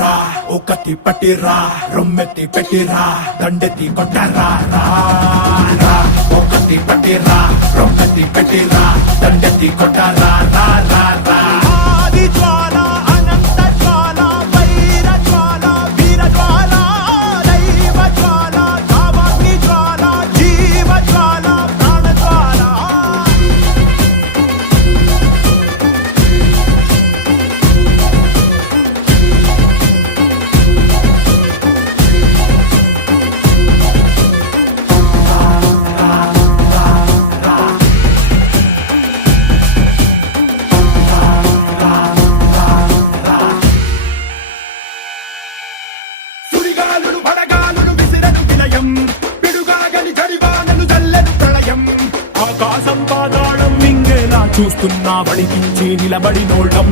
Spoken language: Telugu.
రా ఒకటి పట్టిరా రొమ్మెత్తి పెట్టిరా దండెత్తి కొట్టరా రా రా ఒకటి పట్టిరా రొమ్మెత్తి పెట్టిరా దండెత్తి కొట్టరా రా రా రా ఆది జ్వాల అనంత జ్వాల వైర జ్వాల వీర జ్వాల దైవ జ్వాల కామాగ్ని జ్వాల జీవ జ్వాల ప్రాణ జ్వాల సుడిగాలుడు పడగాలుడు విసిరను విలయం పిడుగాగని జడివానలు జల్లెను ప్రళయం ఆకాశం పాతాళం మింగేలా చూస్తున్నా వడికించి నిలబడినోళ్ళం